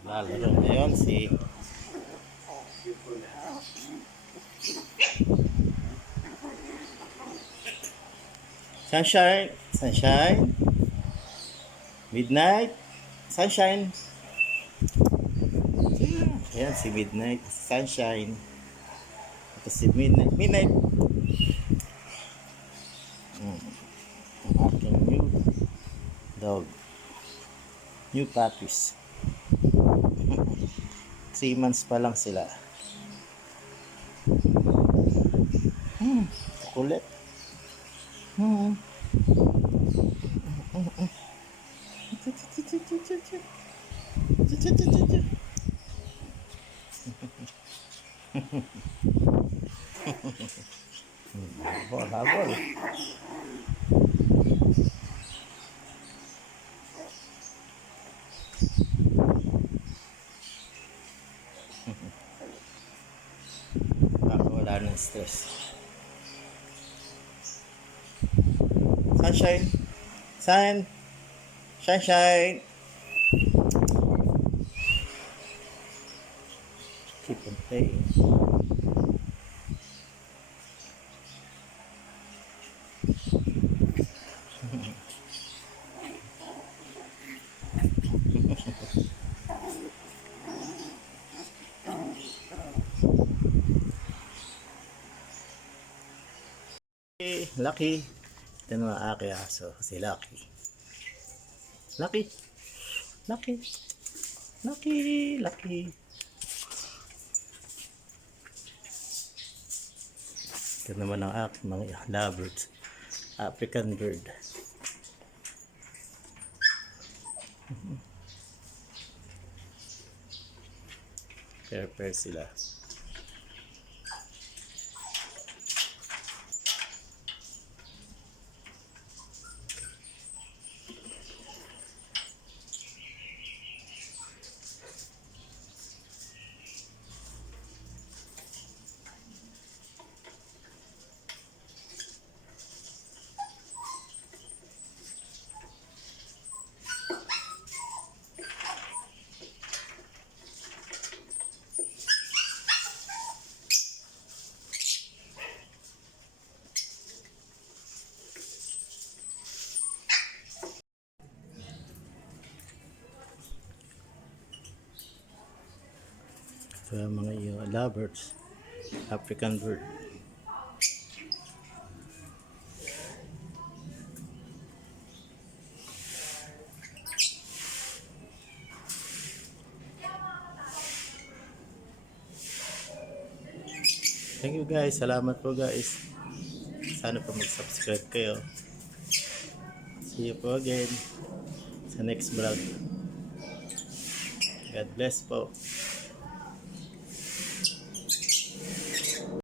Lalaro ngayon si Sunshine. Sunshine. Midnight. Sunshine. Ayan si Midnight. Sunshine. Ito si Midnight. Midnight. Ang aking new dog. New puppies. 3 months pa lang sila. Kulit. Habol. Baka wala ng stress. Sunshine. Sunshine. Keep on playing. Lucky. Ito naman aking aso. Si Lucky. Lucky. Lucky. Lucky. Lucky. Ito naman ang aking mga lovebirds. African bird. Pair sila. So, mga lovebirds, African bird. Thank you guys. Salamat po guys. Sana po mag-subscribe kayo. See you po again sa next vlog. God bless po.